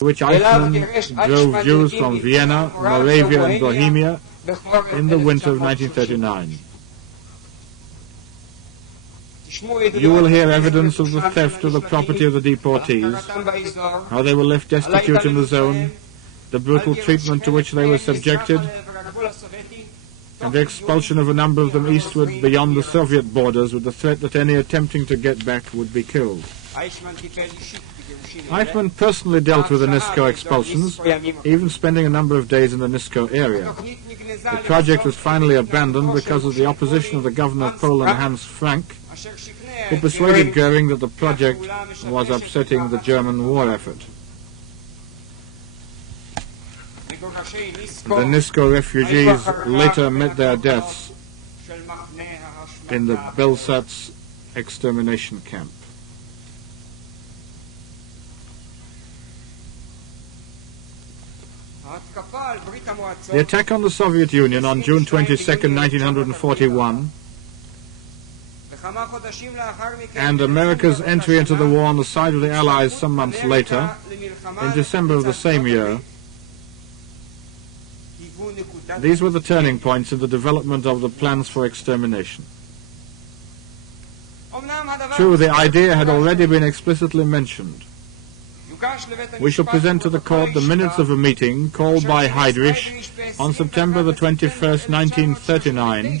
which Eichmann drove Jews from Vienna, Moravia and Bohemia in the winter of 1939. You will hear evidence of the theft of the property of the deportees, how they were left destitute in the zone, the brutal treatment to which they were subjected, and the expulsion of a number of them eastward beyond the Soviet borders with the threat that any attempting to get back would be killed. Eichmann personally dealt with the Nisko expulsions, even spending a number of days in the Nisko area. The project was finally abandoned because of the opposition of the governor of Poland, Hans Frank, who persuaded Goering that the project was upsetting the German war effort. The Nisko refugees later met their deaths in the Belsatz extermination camp. The attack on the Soviet Union on June 22, 1941, and America's entry into the war on the side of the Allies some months later, in December of the same year, these were the turning points in the development of the plans for extermination. True, the idea had already been explicitly mentioned. We shall present to the court the minutes of a meeting called by Heydrich on September the 21st, 1939,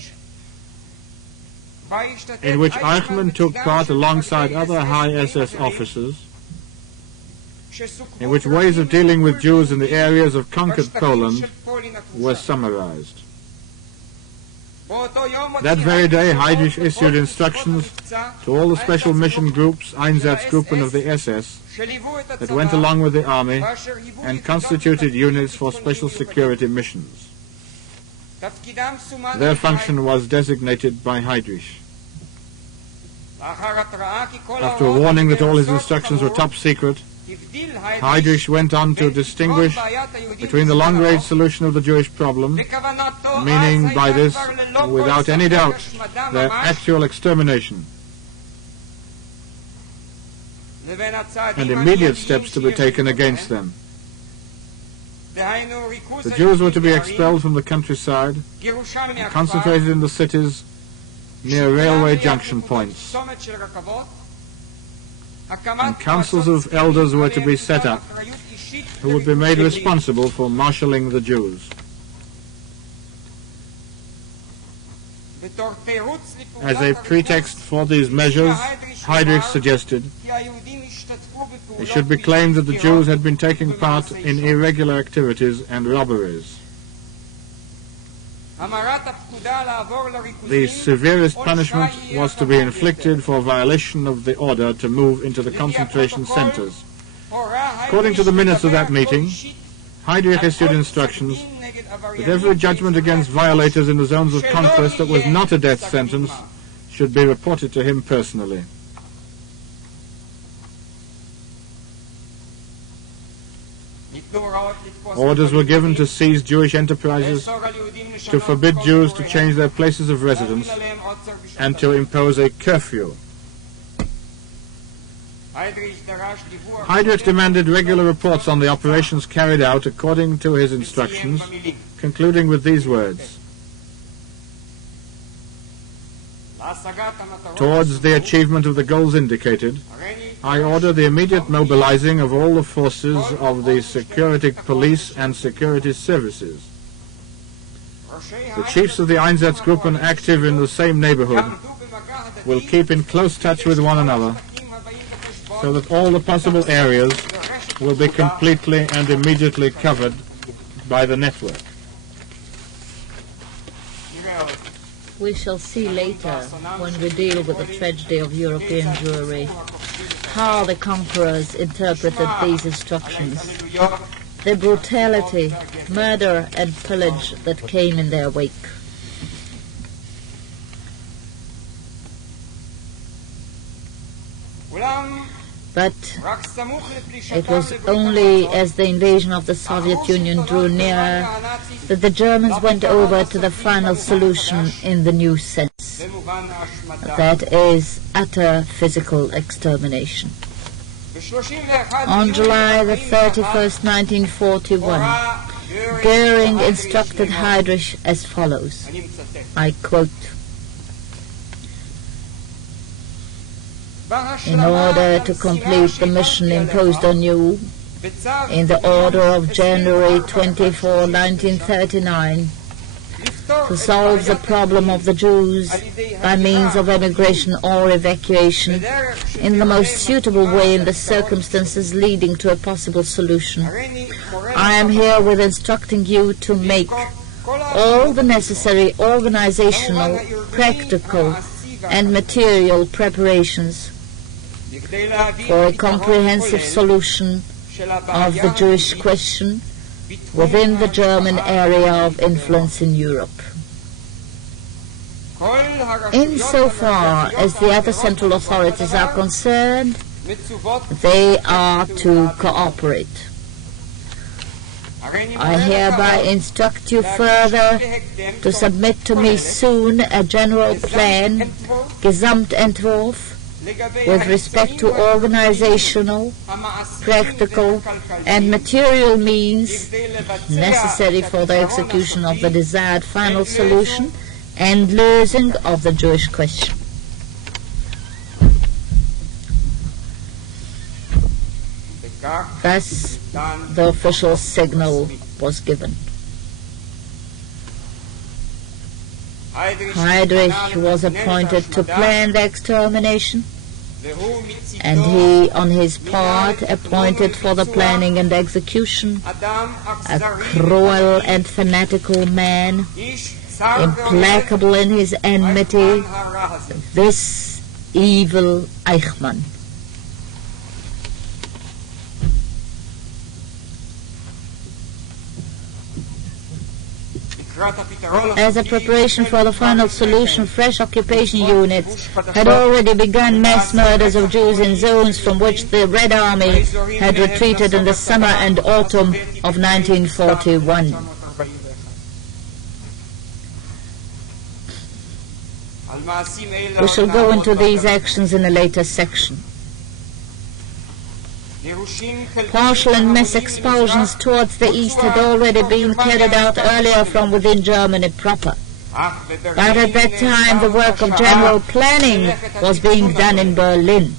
in which Eichmann took part alongside other high SS officers, in which ways of dealing with Jews in the areas of conquered Poland were summarized. That very day, Heydrich issued instructions to all the special mission groups, Einsatzgruppen of the SS, that went along with the army and constituted units for special security missions. Their function was designated by Heydrich. After a warning that all his instructions were top secret, Heydrich went on to distinguish between the long-range solution of the Jewish problem, meaning by this, without any doubt, their actual extermination, and immediate steps to be taken against them. The Jews were to be expelled from the countryside and concentrated in the cities near railway junction points. And councils of elders were to be set up who would be made responsible for marshalling the Jews. As a pretext for these measures, Heydrich suggested it should be claimed that the Jews had been taking part in irregular activities and robberies. The severest punishment was to be inflicted for violation of the order to move into the concentration centers. According to the minutes of that meeting, Heydrich issued instructions that every judgment against violators in the zones of conquest that was not a death sentence should be reported to him personally. Orders were given to seize Jewish enterprises, to forbid Jews to change their places of residence, and to impose a curfew. Heydrich demanded regular reports on the operations carried out according to his instructions, concluding with these words: towards the achievement of the goals indicated, I order the immediate mobilizing of all the forces of the security police and security services. The chiefs of the Einsatzgruppen active in the same neighborhood will keep in close touch with one another so that all the possible areas will be completely and immediately covered by the network. We shall see later, when we deal with the tragedy of European Jewry, how the conquerors interpreted these instructions, the brutality, murder and pillage that came in their wake. But it was only as the invasion of the Soviet Union drew nearer that the Germans went over to the final solution in the new sense. That is utter physical extermination. On July the 31st, 1941, Goering instructed Heydrich as follows, I quote, "In order to complete the mission imposed on you in the order of January 24, 1939, to solve the problem of the Jews by means of emigration or evacuation in the most suitable way in the circumstances leading to a possible solution, I am herewith instructing you to make all the necessary organizational, practical, and material preparations for a comprehensive solution of the Jewish question within the German area of influence in Europe. Insofar as the other central authorities are concerned, they are to cooperate. I hereby instruct you further to submit to me soon a general plan, Gesamtentwurf, with respect to organizational, practical, and material means necessary for the execution of the desired final solution and Lösung of the Jewish question." Thus, the official signal was given. Heydrich was appointed to plan the extermination, and he, on his part, appointed for the planning and execution a cruel and fanatical man, implacable in his enmity, this evil Eijkman. As a preparation for the final solution, fresh occupation units had already begun mass murders of Jews in zones from which the Red Army had retreated in the summer and autumn of 1941. We shall go into these actions in a later section. Partial and mass expulsions towards the east had already been carried out earlier from within Germany proper. But at that time the work of general planning was being done in Berlin.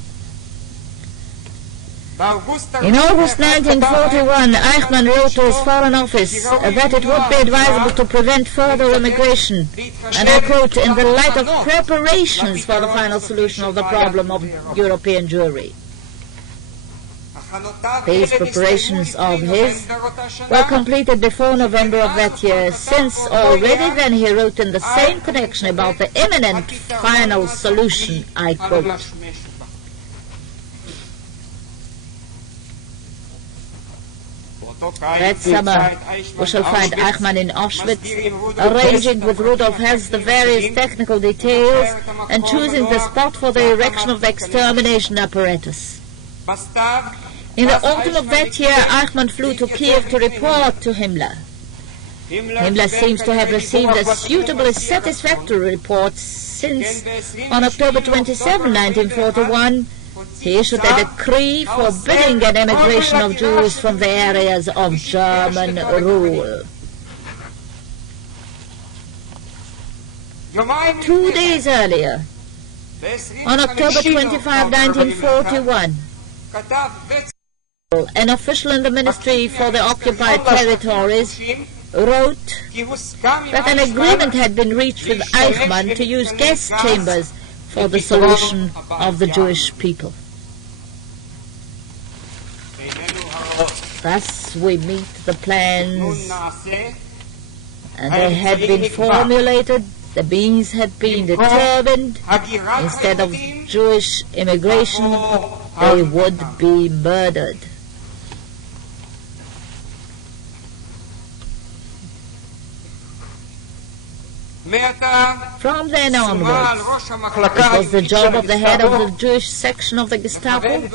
In August 1941, Eijkman wrote to his Foreign Office that it would be advisable to prevent further immigration, and I quote, "in the light of preparations for the final solution of the problem of European Jewry." These preparations of his were completed before November of that year, since already then he wrote in the same connection about the imminent final solution, I quote, "That summer we shall find Eijkman in Auschwitz, arranging with Rudolf Hess the various technical details and choosing the spot for the erection of the extermination apparatus. In the autumn of that year, Eijkman flew to Kiev to report to Himmler. Himmler seems to have received a suitably satisfactory report, since on October 27, 1941, he issued a decree forbidding an emigration of Jews from the areas of German rule. 2 days earlier, on October 25, 1941, an official in the Ministry for the Occupied Territories wrote that an agreement had been reached with Eijkman to use gas chambers for the solution of the Jewish people. Thus we meet the plans, and they had been formulated, the means had been determined. Instead of Jewish immigration, they would be murdered. From then onwards, it was the job of the head of the Jewish section of the Gestapo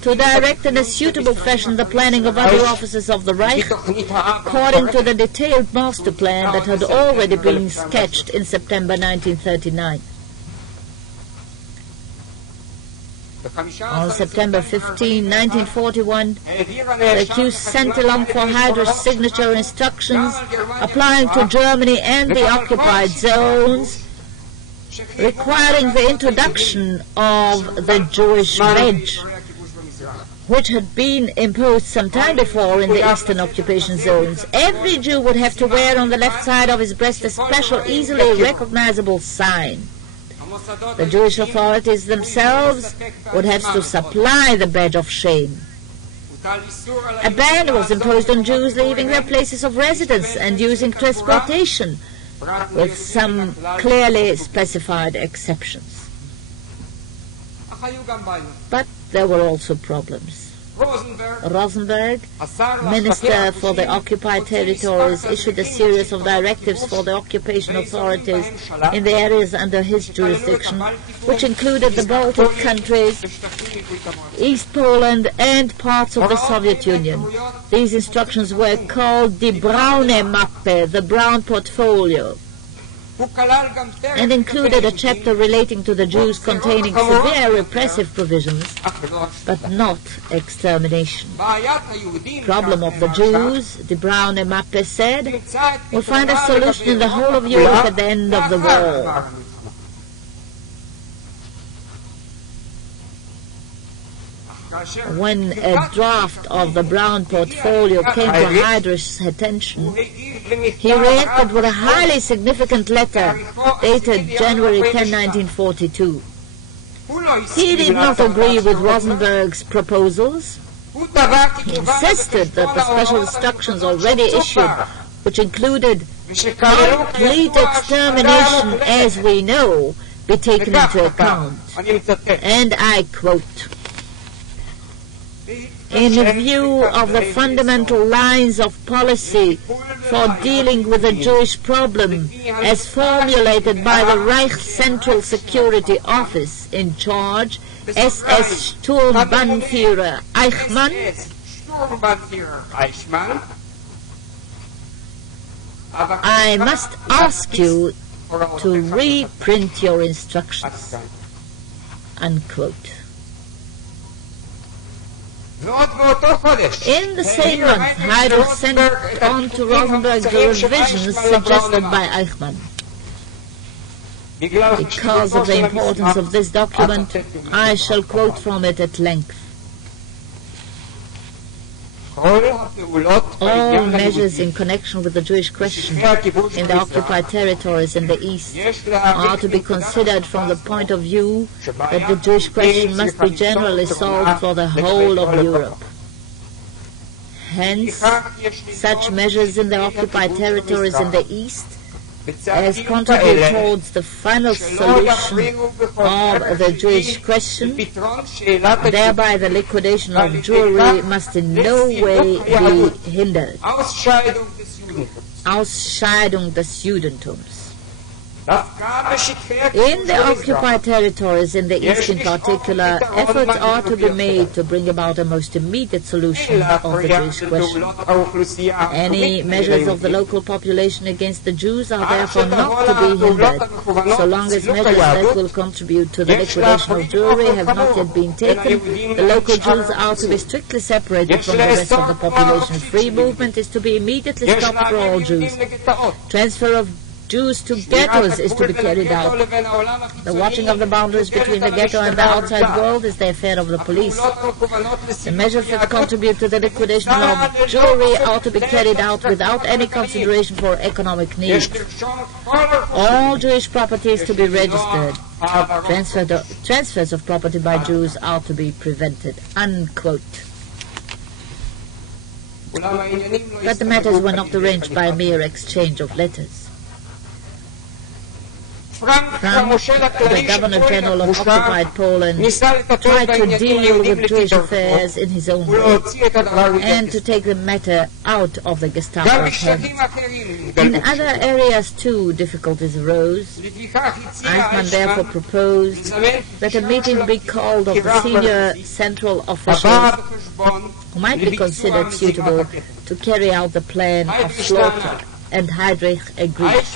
to direct in a suitable fashion the planning of other offices of the Reich, according to the detailed master plan that had already been sketched in September 1939. On September 15, 1941, the accused sent along for Hydrus' signature instructions applying to Germany and the occupied zones, requiring the introduction of the Jewish badge, which had been imposed some time before in the eastern occupation zones. Every Jew would have to wear on the left side of his breast a special, easily recognizable sign. The Jewish authorities themselves would have to supply the badge of shame. A ban was imposed on Jews leaving their places of residence and using transportation, with some clearly specified exceptions. But there were also problems. Rosenberg, Minister for the Occupied Territories, issued a series of directives for the occupation authorities in the areas under his jurisdiction, which included the Baltic countries, East Poland, and parts of the Soviet Union. These instructions were called the Braune Mappe, the Brown Portfolio, and included a chapter relating to the Jews containing severe repressive provisions, but not extermination. Problem of the Jews, the Braune Mappe said, will find a solution in the whole of Europe at the end of the war. When a draft of the Brown Portfolio came to Hydrus' attention, he reacted with a highly significant letter dated January 10, 1942. He did not agree with Rosenberg's proposals. He insisted that the special instructions already issued, which included complete extermination as we know, be taken into account. And I quote, "In view of the fundamental lines of policy for dealing with the Jewish problem as formulated by the Reich Central Security Office in charge, SS Sturmbannführer Eijkman, I must ask you to reprint your instructions." Unquote. In the same month, Hydrus sent on to Rosenberg the revisions suggested by Eijkman. Because of the importance of this document, I shall quote from it at length. All measures in connection with the Jewish question in the occupied territories in the East are to be considered from the point of view that the Jewish question must be generally solved for the whole of Europe. Hence, such measures in the occupied territories in the East as contribute towards the final solution of the Jewish question, thereby the liquidation of Jewry must in no way be hindered. Ausscheidung des Judentums. In the occupied territories in the East in particular, efforts are to be made to bring about a most immediate solution of the Jewish question. Any measures of the local population against the Jews are therefore not to be hindered, so long as measures that will contribute to the liquidation of Jewry have not yet been taken. The local Jews are to be strictly separated from the rest of the population. Free movement is to be immediately stopped for all Jews. Transfer of Jews to ghettos is to be carried out. The watching of the boundaries between the ghetto and the outside world is the affair of the police. The measures that contribute to the liquidation of Jewry are to be carried out without any consideration for economic needs. All Jewish property is to be registered. Transfers of property by Jews are to be prevented. Unquote. But the matters were not arranged by a mere exchange of letters. Frank, the Governor-General of occupied Poland, tried to deal with Jewish affairs in his own way and to take the matter out of the Gestapo's hands. In other areas, too, difficulties arose. Eijkman therefore proposed that a meeting be called of the senior central officials who might be considered suitable to carry out the plan of slaughter. and Heydrich agreed.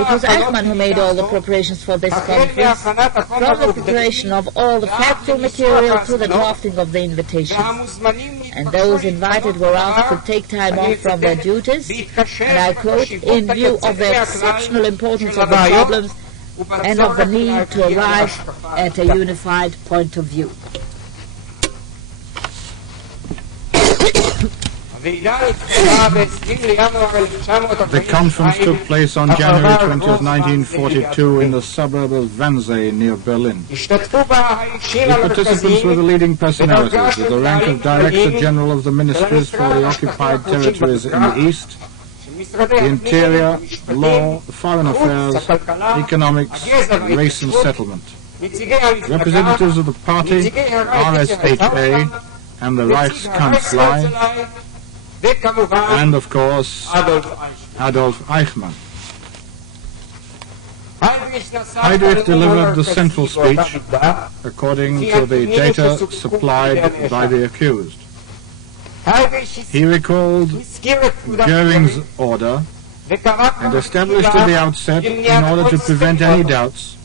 It was Eijkman who made all the preparations for this conference, from the preparation of all the factual material to the drafting of the invitations. And those invited were asked to take time off from their duties, and I quote, in view of the exceptional importance of the problems and of the need to arrive at a unified point of view. The conference took place on January 20, 1942 in the suburb of Wannsee near Berlin. The participants were the leading personalities with the rank of Director General of the Ministries for the occupied territories in the East, the Interior, Law, Foreign Affairs, Economics, Race and Settlement. Representatives of the party, RSHA, and the Reichskanzlei, and of course Adolf Eichmann. Heydrich delivered the central speech according to the data supplied by the accused. He recalled Göring's order and established at the outset, in order to prevent any doubts,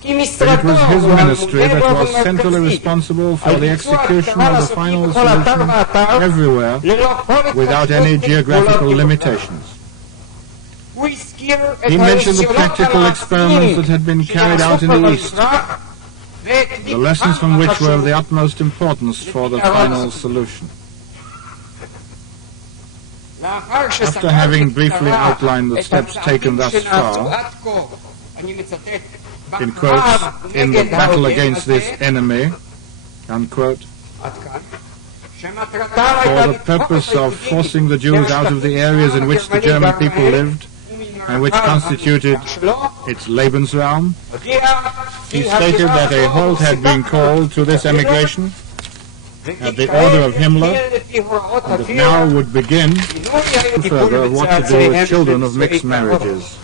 that it was his ministry that was centrally responsible for the execution of the final solution everywhere, without any geographical limitations. He mentioned the practical experiments that had been carried out in the East, the lessons from which were of the utmost importance for the final solution. After having briefly outlined the steps taken thus far, in quotes, in the battle against this enemy, unquote, for the purpose of forcing the Jews out of the areas in which the German people lived and which constituted its Lebensraum, he stated that a halt had been called to this emigration at the order of Himmler, and that now would begin further what to do with children of mixed marriages.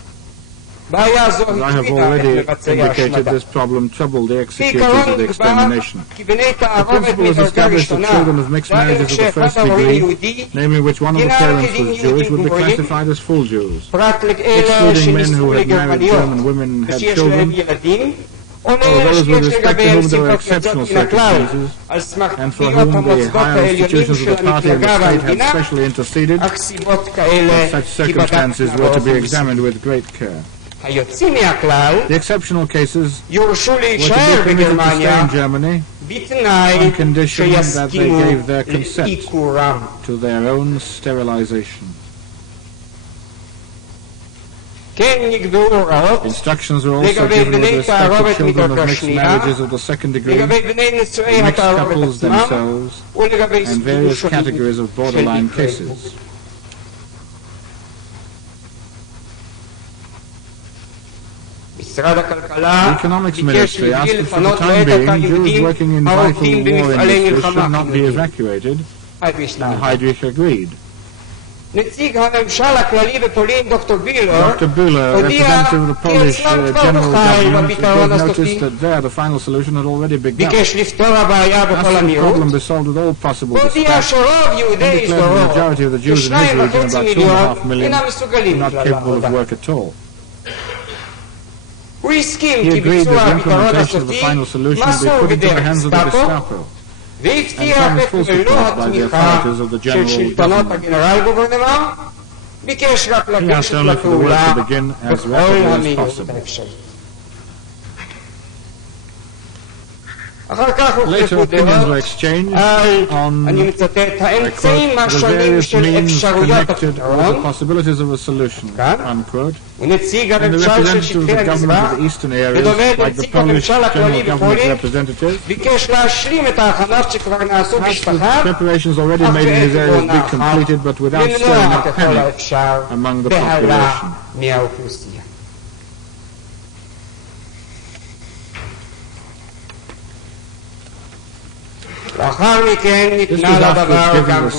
As I have already indicated, this problem troubled the executors of the extermination. The principle is established that children of mixed marriages of the first degree, namely which one of the parents was Jewish, would be classified as full Jews, excluding men who had married German women and had children, or those with respect to whom there were exceptional circumstances, and for whom the higher institutions of the party and the state had specially interceded, that such circumstances were to be examined with great care. The exceptional cases were to be permitted to stay in Germany on condition that they gave their consent to their own sterilization. Instructions were also given with respect to children of mixed marriages of the second degree, mixed couples themselves, and various categories of borderline cases. The Economics Ministry asked that for the time being, Jews working in vital war industries should not be evacuated, and Heydrich agreed. Dr. Bühler, representative of the Polish general government, gave notice that there the final solution had already begun. Asked that the problem be solved with all possible dispatch, and declared the majority of the Jews in his region, about 2.5 million, were not capable of work at all. He agreed that the implementation of the final solution be put into the hands of the Gestapo, and promised full support by the authorities of the general government. He asked only for the work to begin as rapidly as possible. Later opinions were exchanged on, I quote, the various means connected with the possibilities of a solution, unquote, and the representative of the government of the eastern areas, like the Polish general government representative, asked that preparations already made in his areas be completed, but without stirring up panic among the population. This was after giving